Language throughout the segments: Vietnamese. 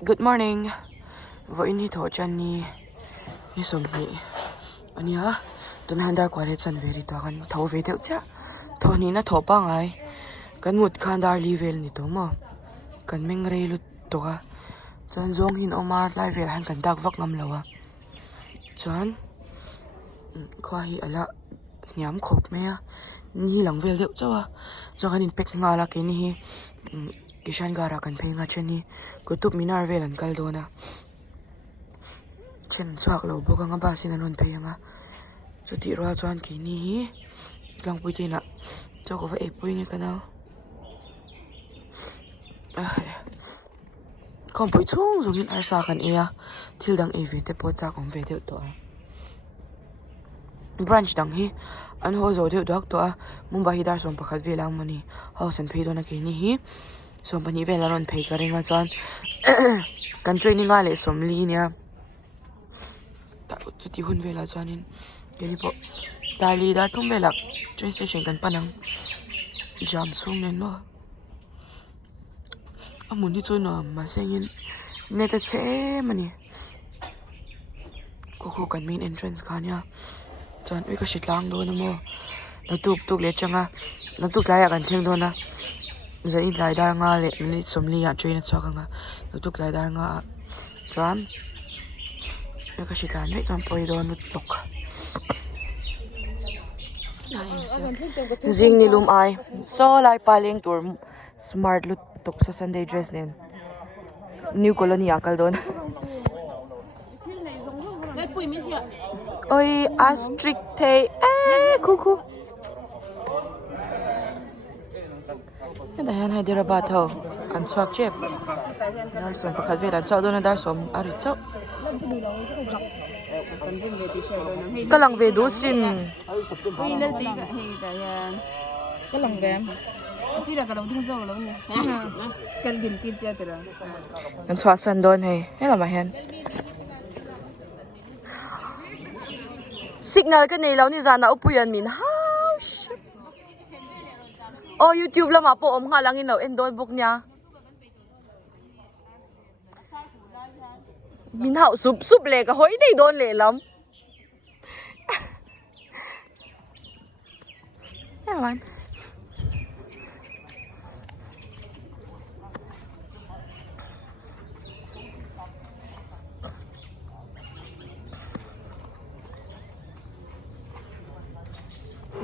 Good morning. Voi ni tho chan ni som ni. Ania tun handar kwale chan veri to kan tho ve deu cha. Tho ni na tho pa ngai. Kan mut khandar level ni to mo. Kan meng rei lut to ka. Chan zong hin omar lai vel han kan dak vak ngam lawa. Chan khwa hi ala nyam khop me a ni lang vel deu chawa. Chakan in pek nga la ke ni hi kishan gara kan phei nga cheni kutub minar velan kal dona chen chak lo boka nga ba sin anon phei nga chuti ro chuan ki ni hi tlang pui te na choko va e pui nge kana kom pui chung zungin arsa kan e a thil dang e ve te po chak om ve deu to a branch dang hi an ho zo deu dak to a mumbai hi dar som pakhat ve lang mani house an phei dona ke ni hi som pani vela ron phei ka ringa chuan kan training a le som li nia ta chuti hun vela chuanin keni po dali dar thum vela train station kan panang jam chung nen no amun hi chuan ma sengin neta che mani ko kan main entrance khania chuan oi ka shitlang do na mo na tuk le changa na tuk la ya kan theng do na zai lai dar nga le ni somli ya train chaka nga tuk lai dar nga chuan ka shitlan me chuan poi do nu tok zing ni lum ai so lai paleng tur smart lut tok sa Sunday dress nen new colony akal don oi astric the khu dahan Hyderabad ho an chuak chep dar som pakhat ve dan chaw don dar som ari chaw kalang ve do sin kalang vem sira ka ding zo lo ni kal gin tip ja tera an chwa san don he hela ma hen signal ka nei lo ni zana upuyan min ha oh YouTube lama po om nga langin lo endon book niya min hao sup le ka hoi dei don le lam yaman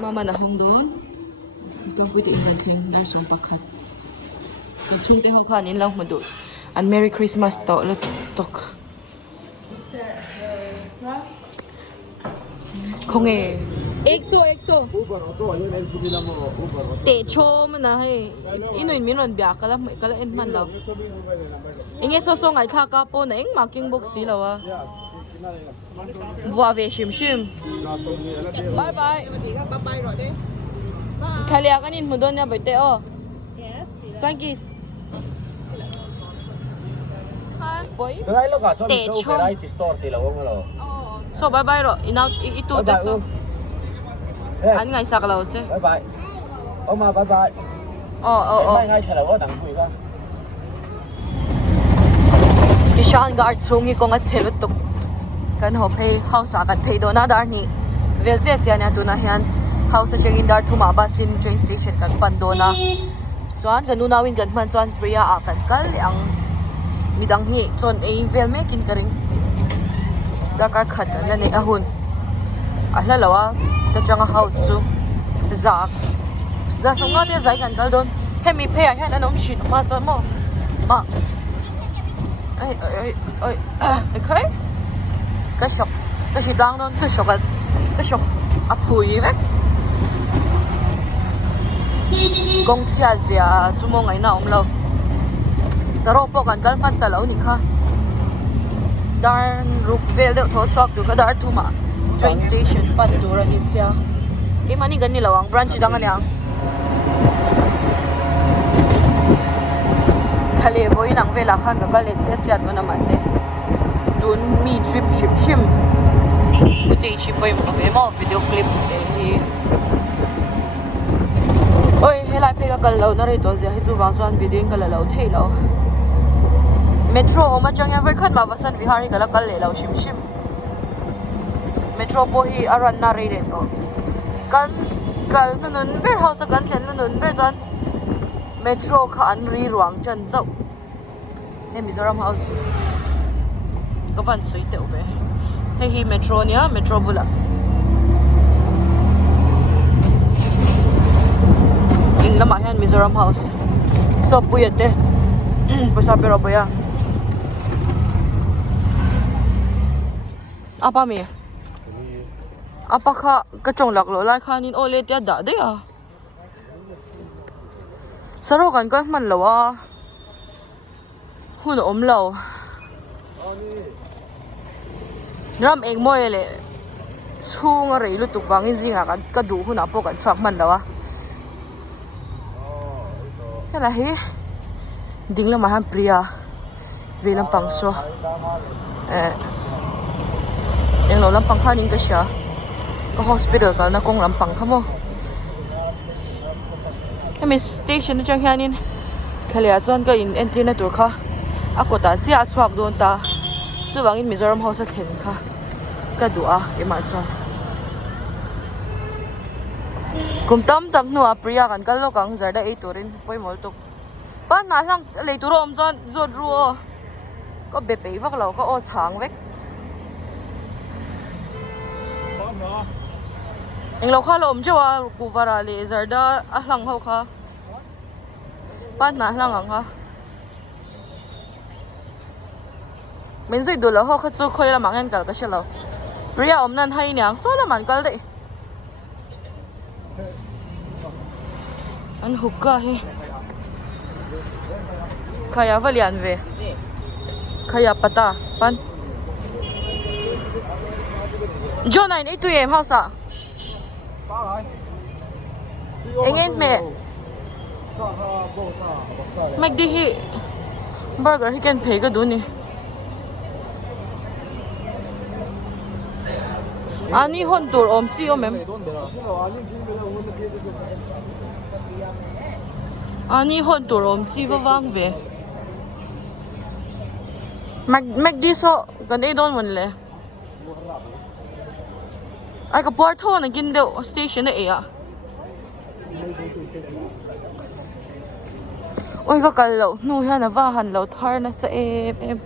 mama na hong don ipang pwede iman thing dar song pakhat chung te ho khan in lang madu and Merry Christmas to lot tok không nghe exo te cho mà na hay inoin min ron bia kala en man lo inge so ngai kha ka po na eng marking box si lo wa bua ve shim bye bye rồi đấy khalia kanin mudon ya baite o yes thank you boy Sai lo ka so mi so variety store ti lo ngalo. So bye bye ro ina itu peso an ngai sak lo che Bye bye. Oma bye bye. Mai ngai chala wa dang pui ka. Kishan guard sungi ko nga chelut tok kan ho phei house a kan phei do na dar ni vel che chiania tu na hian house a chegin dar thuma basin train station kan pan do na chuan kan nu nawin kan man chuan priya a kan kal ang midang hi chon e vel me kin karing daka khat la ne ahun ahla lawa ta changa house chu zak da songa te zai kan kal don hemi phe a hian anom chin ma chon mo ma ai okay ka shop ka shi dang don ka shop a phui vek gong chia zia sumo ngai na om lo saro po kan kal man ta lo ni kha darn ruk vel de tho chok tu ka dar tu ma train station pat dura ni sia ke mani gan ni lawang branch dang ani khale boi nang vela khan ka le che chat wana ma se dun mi trip shim footage pai mo be mo video clip de hi oi helai pe ka kal lo na re to ja hi chu wang chuan video ka lo thei lo metro oma chang ya vai khan ma wasan vihar hi kala kal le lo shim shim metro po hi aran na re to kan kal nun ber house kan thlen nun ber jan metro kha an ri ruang chan chau he Mizoram House ko ban soi te ube he hi metro nia metro bula ing lama hian Mizoram House so puyate paisa pero boya apa mi apa kha ka chong lak lo lai khanin ole tia da de ya saro kan kan man lo wa hun om lo ram eng moi le chunga rei lu tuk wangin zinga kan ka du hun apo kan chak man lo wa hela hi dingla mahan priya velam pangso eng lo lampang khanin ka sha ka hospital ka na kong lampang khamo kami station chang hianin thalia chon ka in entry na tur kha akota chia chhuak don ta chuwangin Mizoram House a thlen kha ka du'a ema cha kumtam tam nuwa priya kan kal lo kang zarda ei turin poimol tuk pan na lang lei turo om jon zot ruo ko be pei vak lo ko o chang vek eng lo kha lo om jawa kuwara le zarda a hlang ho kha pan na hlang ang ha min zui du lo ho kha chu khoi la mangen kal ka shalo priya om nan hai nyang so la man kal de an hukka he khaya valian ve khaya pata pan jo 982 em house a engin me McD hi burger hi kan phei ka du ni ani hon tur om chi om em ani hon tur om chi wa wang ve McD so kan ei don mon le ai ka por tho na gin de station e ya oi ka kal lo nu ha na wa han lo thar na sa em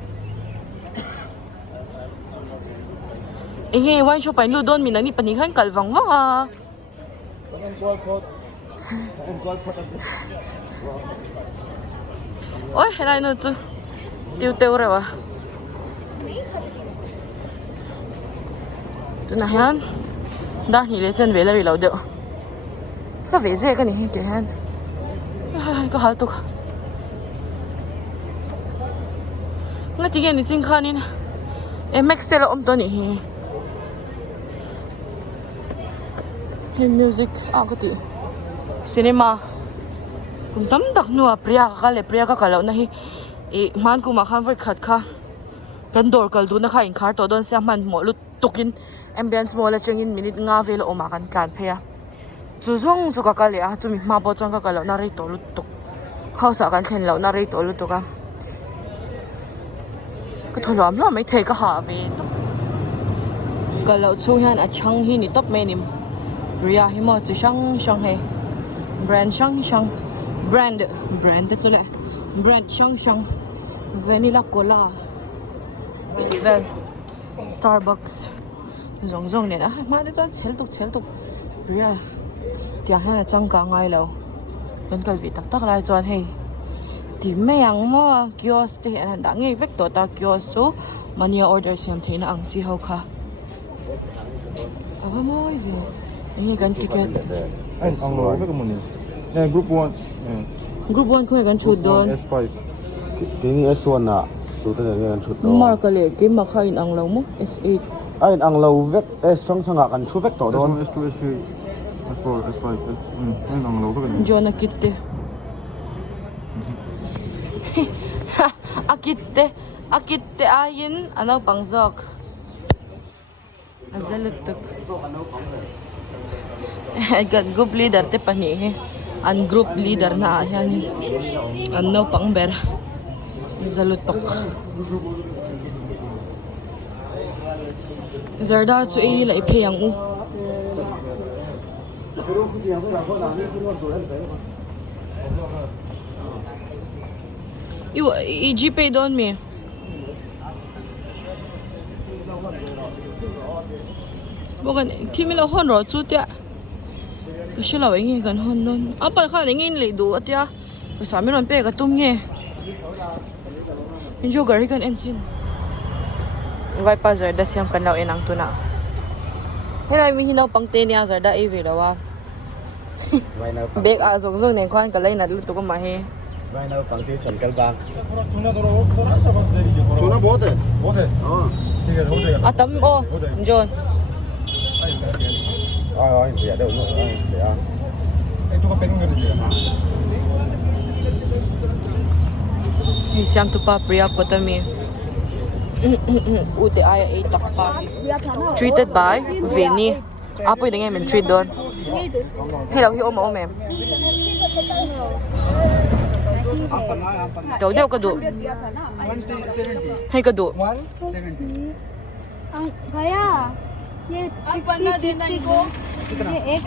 Inge wine shop pain lu don min ani pani khan kalwang wa oi helai no chu tiu teu re wa tu na han da ni le chen ve la ri lo de ka ve je ka ni hin ke han ka hal tu nga ti ge ni ching khanin mx te lo om to ni hi music akati cinema kum tam dak nuwa priya ka le priya ka kalo na hi e man ku ma khan vai khat kha kan dor kal du na kha in khar to don se man mo lu tukin ambience mo la chengin minute nga velo o ma kan kan pheya chu zong chu ka kale a chumi ma bo chang ka kalo na rei to lu tuk house kan thlen lo na rei to lu tuka ka tholom lo mai thei ka ha ve to kalo chu hian a chang hi ni top me nim Ria hi mo chu shang he brand shang brand te chule brand shang vanilla cola well Starbucks zong ne na ma de chan chel tuk Ria kya ha chang ka ngai lo kan kal vi tak lai chuan hei ti me yang mo kiosk te an da ngai vek to ta kiosk su mania order siam theina ang chi ho kha aba moi vi ini kan tiket anh ang lo cái món này group 1 group 1 khoi kan chut don S5 cái này S1 à tụi tôi là chụp đó mar ka le ke ma kha in ang lo mo S8 ai ang lâu vét S trong sang kan chu vét to don S2 S3 S4 S5 anh ang lo cái này jona kitte akitte ayin ano pangjok azalutuk gan group leader te pani he an group leader na yan an no pang ber Zalutok. Zarda chu ei la iphe yang u. I GPay doon mi. Bukan kimi la hon ro chu tia. Kasi la wengi kan hon don. Apa kha ngin le du atia. Sa mi ron pe ka tum nge. Enjoy gari kan ensin. Vai pa Zarda siyam kan daw inang tuna. Hina mi hinaw pang te niya Zarda i ve dawa. Bek a zong zong nen kwan kalay na luto ko mahe. Vai na pangti sankalp bang. चुना बहुत है हाँ ठीक है हो जाएगा Atam o John. भैया दे भैया एक तो का पैकिंग कर दीजिए हाँ Hey siyam tu pa priya ko tami. Ute aya ay takpa. Treated by Vinny. Apoy na ngayon treat doon. Hello hi oma ome. Daw daw kadu. Hay kadu. 170 भैया ये 60 ये एक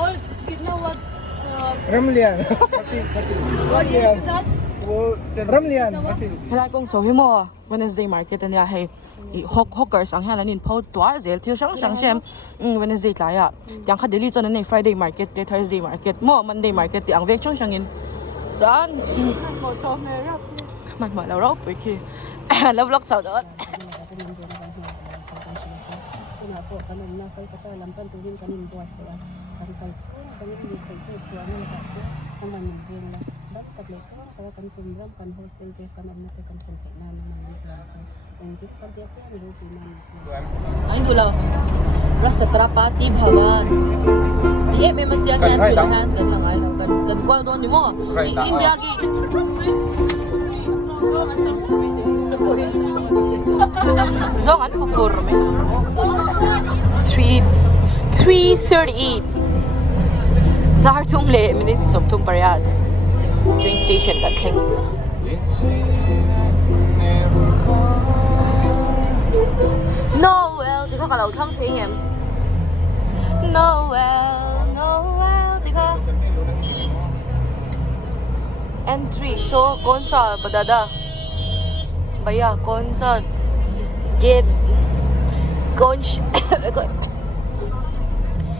और कितना हुआ रमलियन वो रमलियन Hala kong so himo Wednesday market niya hey hawkers ang hala nin po twa zel tiyo sang shem Wednesday tlaya yang ka deli chon nei Friday market te Thursday market mo Monday market ti ang vek chong sangin chan man ma la ro pui ki la vlog chao dot po kanon na kay kata lampan tuwin kanin buwas ya kan kalso sa ngin kay siya na ko ang mamin la dapat lekso kaya kan kumram kan hostel ke kanon na kan kan na naman ang big kan dia po ni rupi man siya ay dula rasa trapati bhavan di me man siya kan sulahan kan lang ay kan ko don ni mo India gate Zong an fufur me 3:38 Zahar tung le minute som tung pariyad train station kan keng Noel di ka kalaw thang thing em Noel di ka entry so konsa badada Baya, concert, gate, conch,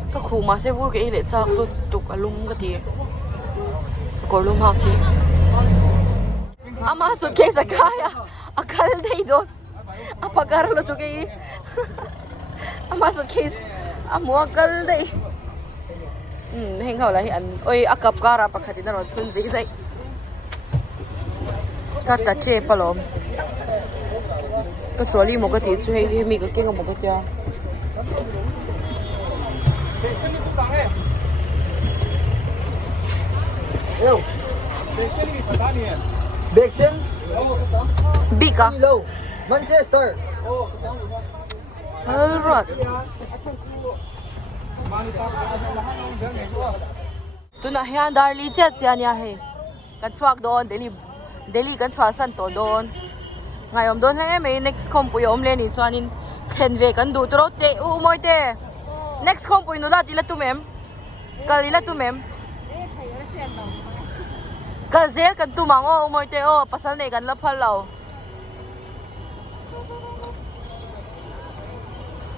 kakuma se vur ke ile chak tu tuk alum kati, korlum haki. Ama sut ke sakaya, akal dei don, apagar lo tu ke, ama sut ke, amu akal dei. Heng kau lah an, oi akap kara pakati na ron tun zigzag. Kata che palom. Cái chỗ li một cái tí chú hay mi cái kia một cái kia Yo Vexen big à Low Manchester alright tu na hian darli chat sia nia he kan chuak don Delhi kan chua san to don ngayom don he may next compo yom le ni chuanin thlen ve kan du tro te u moi te next compo inu la tila tu mem kalila tu mem kal zel kan tu mang o moi te o pasal nei kan la phal lo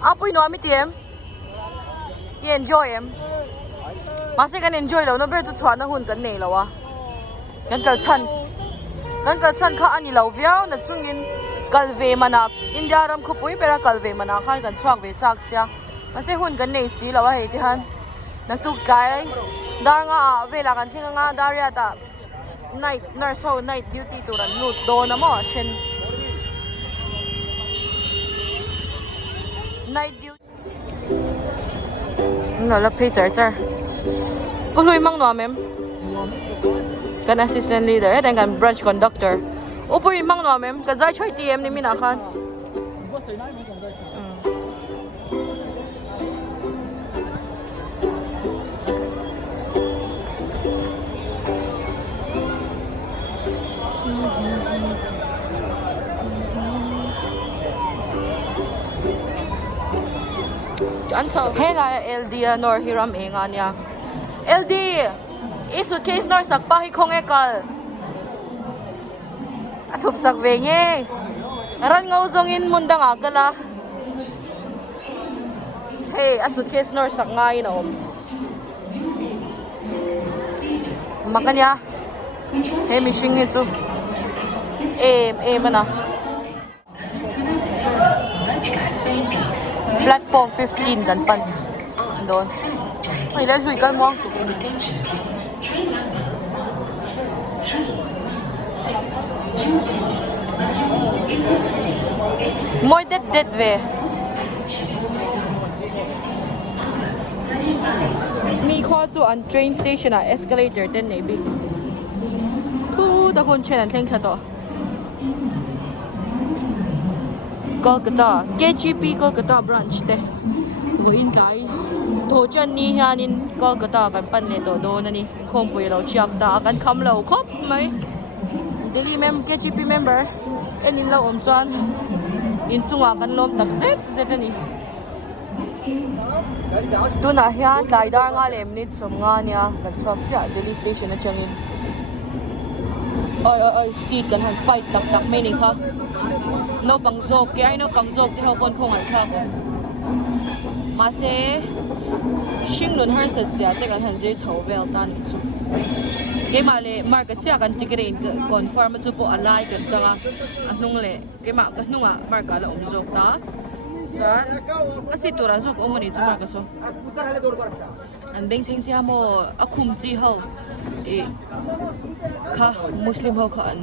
apoi no mi tiem ye enjoy em mase kan enjoy lo no ber tu chwa na hun kan nei lo wa kan kal chan kha ani lo viao na chungin kalve manak India ram khu pui pera kalve manak khan kan chuak ve chak sia mase hun kan nei si lo wa he ti han nak tu kai dar nga vela kan thinga nga daria ta night nurse ho night duty tu ran lut do na mo chen night duty no la phe char pului mang no mem kan assistant leader dan kan branch conductor upoi mang no mem kan zai choi tm ni mina khan An sa henga LD nor hiram enga niya. LD isu case nor sakpa hi khong ekal. Athup sak venge. Ran ngau zongin mundang agala. Hey, asu case nor sak ngai na om. Makanya. Hey, mishing hi chu. Mana. Platform 15 kan pan doon. Ay, dahil suikal mo. Moy det ve. Mi kho chu an train station a escalator ten nei big. Thu da kon chen an thleng tha to. Kolkata, KGP Kolkata branch te. Go in tai. Tho chan ni hian in Kolkata kan pan le to do na ni. Khom pui lo chiak ta kan kham lo khop mai. Delhi KGP member. En in lo om chan. In chunga kan lom tak zet ani. Tu na hian lai dar nga le minute som nga nia kan chhuak cha Delhi station a changin. Oi seat kan han fight tak mai ni kha. No pangzok, kaya no pangzok di ho kon khong an khak. Mase shing nun har sa sia te kan han je chho vel tan chu. Ke male market sia kan tikirin confirm chu po alai kan changa anung le ke ma ka hnunga marka la omzok ta. Sa kasi tura zok omani chu marka so. An beng cheng sia mo akhum chi ho. Kha Muslim ho kha an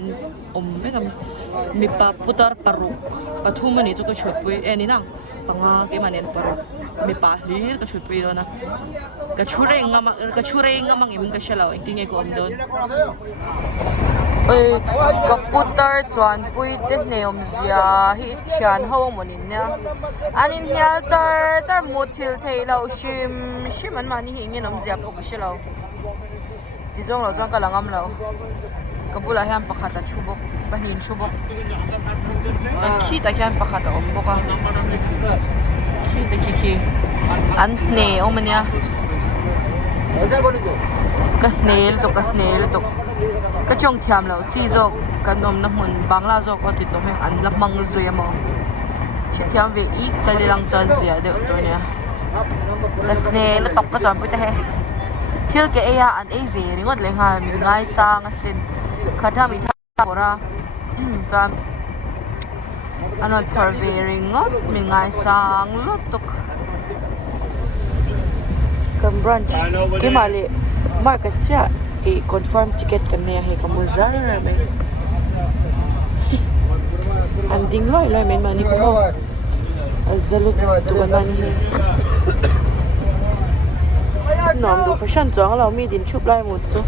me kam mi pa putar paruk pathum ni chu ka chhopui eni nang panga ke manen paruk mi pa hlir ka chhopui do na ka chure ngamang im ka shalo engting e ko om don oi ka putar chuan pui te ne om zia hi thian ho monin nya anin hial char muthil theilo shim an mani hi ngin om zia pok shalo izong lo zong ka langam lo kabula hian pakhata chubok bahin chubok chan khi ta hian pakhata om boka khi an ne omania ka nel to ka chong thiam lo chi jok kan nom na mun bangla jok ko ti to me an la mang zui mo chi thiam ve ik ka le lang chan sia de to nia ka nel tok ka chan pu te he thil ke eya an e ve ringot le nga mi ngai sang asin khata mi tha pora chan anot par ve ringot mi ngai sang lutuk kam branch ke male market sia e confirm ticket kan ne he kamuzar me an ding loi men mani ko azalut tu mani he nom do fashion chang lo mi din chup lai mut chu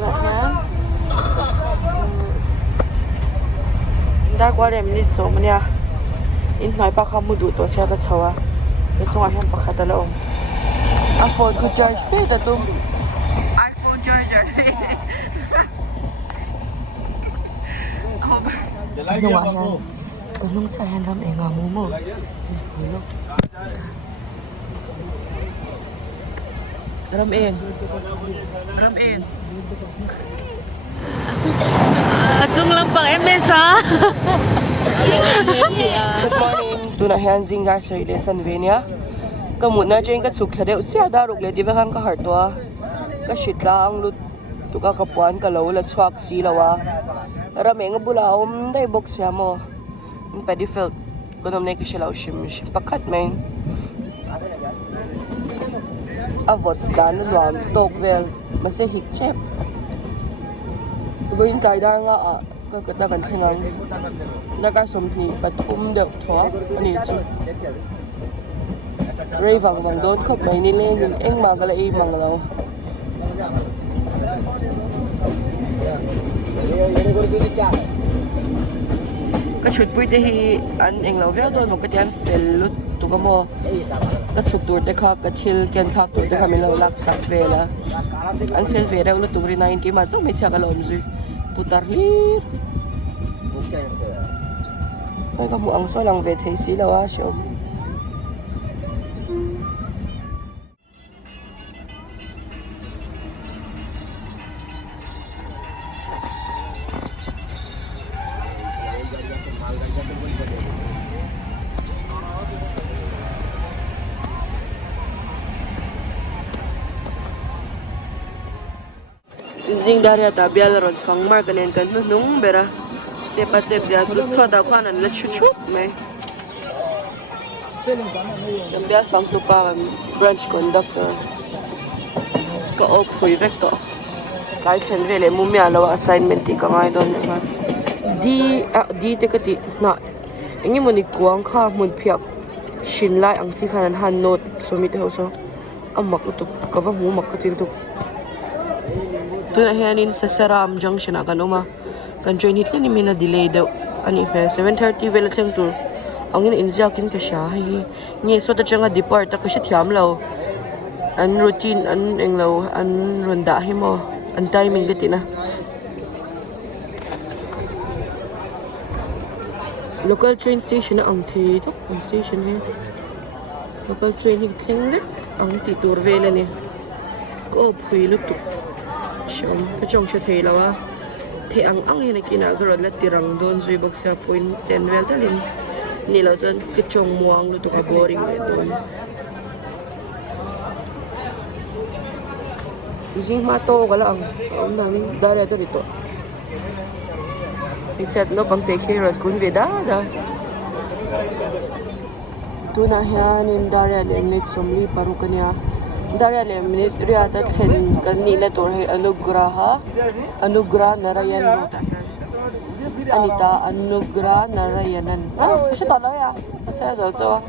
la hian dar kwa rem ni so mania in nai pa kha mu du to sia ka chawa ke chunga hian pakha ta lo a phone ko charge pe ta tu iPhone charger no wa hian ko nung cha hian ram enga mu mo Ram eng Achung lampang MS ha Good morning tuna hian zingar sari le sanvenia kamut na jeng ka chuk thade uchia da ruk le diva kan ka hartwa ka shitlang lut tuka kapuan ka lo la chhuak si lawa rameng bula om dai box ya mo pedifil konom ne ka shelaw shim pakhat main avot dan nuam tok vel mase hik chep voin tai dar nga a ka ka da kan thengang na ka somni pathum de thwa ani chu rei wang don khop mai ni le nin eng ma gala e manglo ka chut pui te hi an eng lo vel don mo ka tian fel lut tu ka mo ka chuk tur te kha ka thil ken thak tur te kha mi lo lak sak vela an fel ve ra lut tu ri 9 ki ma chu me cha ka lom zui putar lir. Bukan ke? Ay kamu ang so lang vet hay sila wa siya. Zing daria ta bial rod fang mar kanen kan nung bera. Cepat ja chu thoda khanan la chu chu mai. Bial fang tu pa branch conductor. Ka op foi vector. Kai khen vele mumya lo assignment ti ka ngai don ma. Di te ka ti na. Engi moni kuang kha mun phiak shin lai ang chi khanan han note so mi te ho so. Amak tu ka wa mu mak ka ti tu. Tuna hianin sa Saram Junction akan uma kan train hitli ni mina delay daw ani pe 7:30 vela thleng tur angin injakin ka sha hi nge so ta changa depart ta ka shi thiam lo an routine an englo an ronda hi mo an timing gatina local train station ang the to ang station he local train hi thleng ang ti tur vela ni ko phui lu tu Siom, kacong siya tayo lawa. Te ang hinakinagaron na tirang doon sa ibag sa point 10 well talin. Nilaw dyan, kacong muang luto ka boring na doon. Ising mato ka lang. Ang namin, dara dito. Inset no, pang take care at kun vedada. Ito na yan, in dara lemnit sumli, paru kanya. Darya lemnit riyata ten kanila torhe anugrah narayan Anita anugrah narayanan siya tala ya saya zo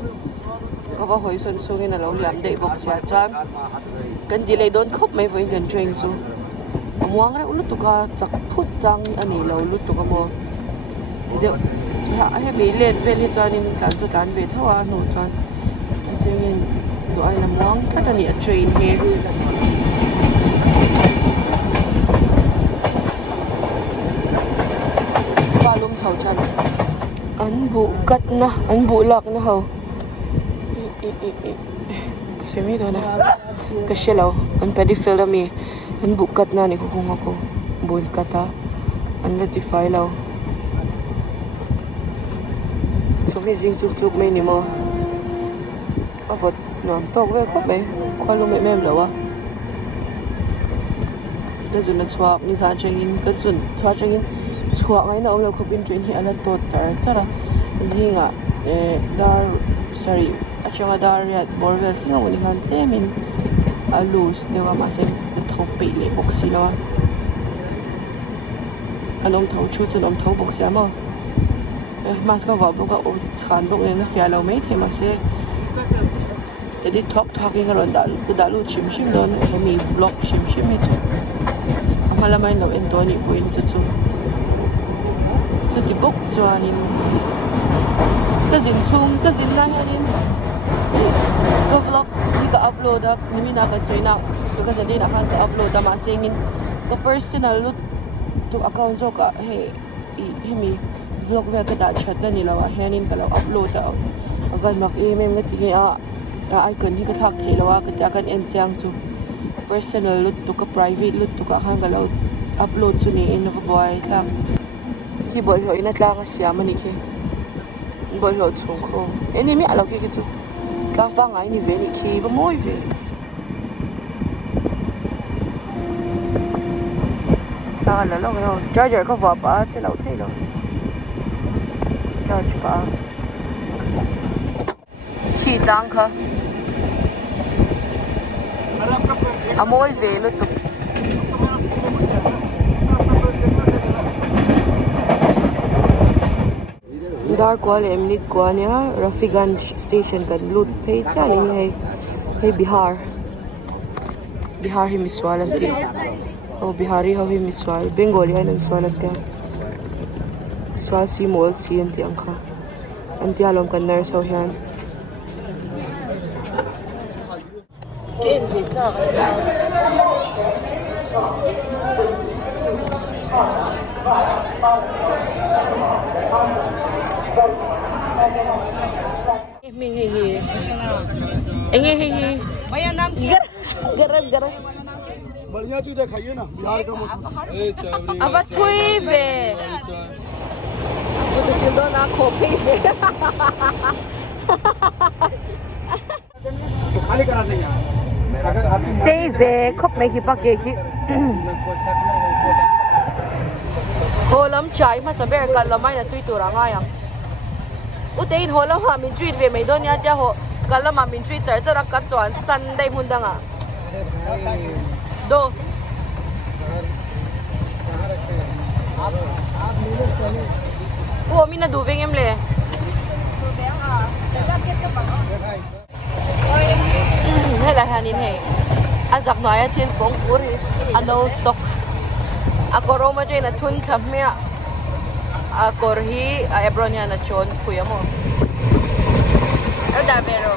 kaba hoy son sungin na law liam day box ya chan kan delay don khop may voin kan train so amuang re ulut ka chakphut chang ani law lut to ka mo tide ha he me len vel hi chanin kan so kan be thawa no chan singin do ay namuang thata ni a train here palum sau chan an bu kat na an bu lak na ho semi do na kashelaw an pedi fill mi an bu kat na ni ko kung ako bul kata an ratify law so mi zing chuk mai ni mo avot no to ve ko be khwalu me mem lawa ta jun swap ni sa changin ka chun chwa changin chwa ngai na omlo khopin train hi ala to chara zinga dar sorry achanga dar ya borvel singa muni han temin alus dewa ma se thop pe le boxi lawa anom thau chu chu nom thau boxi ama mas ka va boka o chan bok ne na fya lo me thema se Jadi talking around dalu chim don kami vlog chim itu. Amalamay no Anthony point tu. Tu tibok juanin. Tazin lahanin. Ka vlog ka upload nimi na ka China. Because din akan ka upload masingin ka personal to account so ka himi vlog ve ka da chat na nilawa hanin ka upload ta. Avan mak email ngati icon hi ka thak thelawa ka ta kan enchang chu personal lut to ka private lut to ka khang galo upload chu ni in of boy thak ki boy ho ina tlang sia mani ke boy ho chung ko eni mi alo ki chu tlang pa ngai ni ve ni ki ba moi ve ta la lo charger ko va pa che lo thei lo charge pa chi tlang kha amoy velo to dar ko le minute ko nya Rafiganj station kan lut pe chali hey Bihar hi miswalan ti oh Bihari ho hi miswal Bengali han miswalan ti swal si mol si anti angkha anti alom kan nurse ho hian Game pizza. Mình hi. Anh hi hi. Bayan nam ki. Garam garam. बढ़िया चीज है खाइए ना बिहार का मौसम Aba thui ve. Tôi được xin đôi na khổ phi về. तो खाली करा देंगे अगर आप Say về khóc mấy cái bác kia. Hồ lắm trái mà sao bé cả làm mai là tùy tụi ra ngay à. Ủa đây hồ lắm mà mình truy về mấy đôi nhá cha hồ. Cả làm mà mình truy trái cho nó cắt chọn sân đây muốn đăng à. Đô. Ủa mình là đủ về em lệ. Hay là hanin hay. Azak nói thiên bóng uri. Ano stock. Ako roma dyan na tun kami. Ako ri ebron niya na chon kuya mo. Ada pero.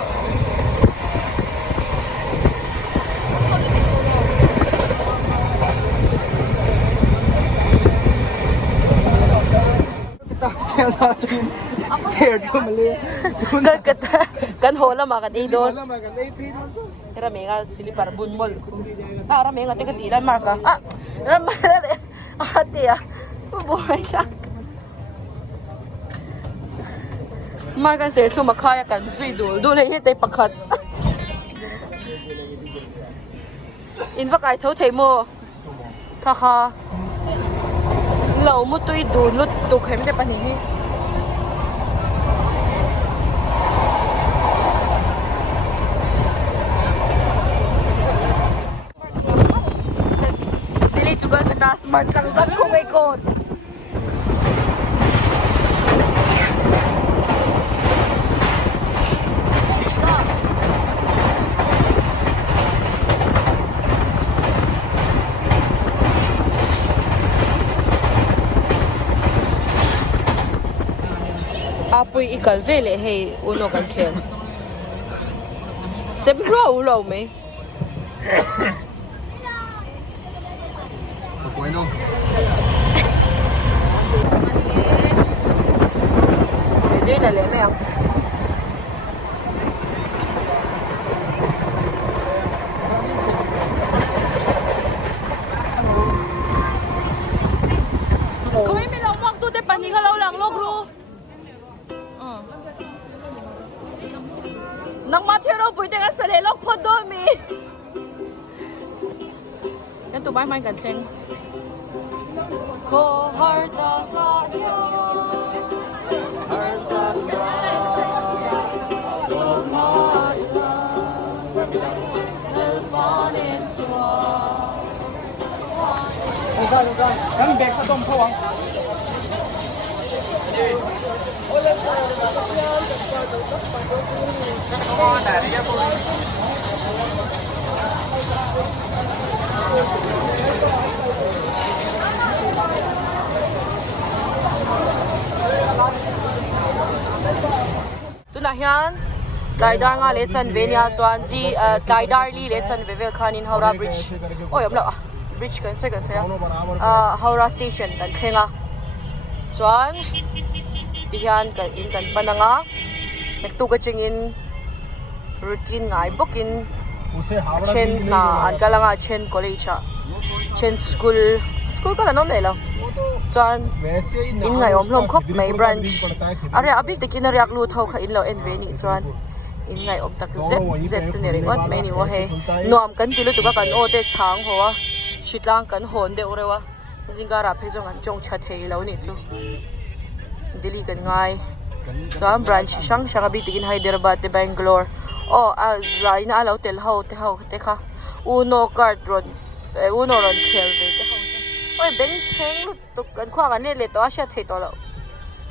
Kan hola makan idol. Kira mega silipar bunmol. Ara mega teka tilan marka. Rama ate ya. Buhay siya. Marka sir tu makaya kan sui dul dul ay tay pakat. In fact ay thau thei mo. Kaka lâu một tuổi đủ lút tụ khém để bạn nhỉ dili juga kita smart lang dap ko may code apoy ikalvele hey uno kan kel sebro ulo me bueno Hindi na leme ang Kami milang waktu te paningalaw lang logro Nang matiro pwede ka sa lelok po domi. Yan to may ganting. Ko harda kaya harsanda Kumada Nelpanin suwa Kami bek sa tong pawang Tunahian Tlaidar nga letsan venia chuan zi Tlaidar li letsan vevel khanin Howrah Bridge. Oi amla bridge kan se Howrah station kan thenga. Chuan tihian kan in kan pananga nagtuga chingin routine ngai bokin उसे Howrah chen na an kalanga chen college chen school ka nom lela chuan वैसे ही in ngai om hlom khop mai branch are abi tekin riak lu thau kha in lo en ve ni chuan in ngai om tak z ni ringot mai ni wo he nom kan tilu tu ka kan o te chang howa shitlang kan hon de urewa jingara phejong an chong cha thei lo ni chu Delhi kan ngai chuan branch shang shang abi tekin Hyderabad te Bangalore zaina alo tel ho te kha uno card ron uno ron khel ve te ho oi beng cheng lu tu kan khwa kan ne le to a sha thei to lo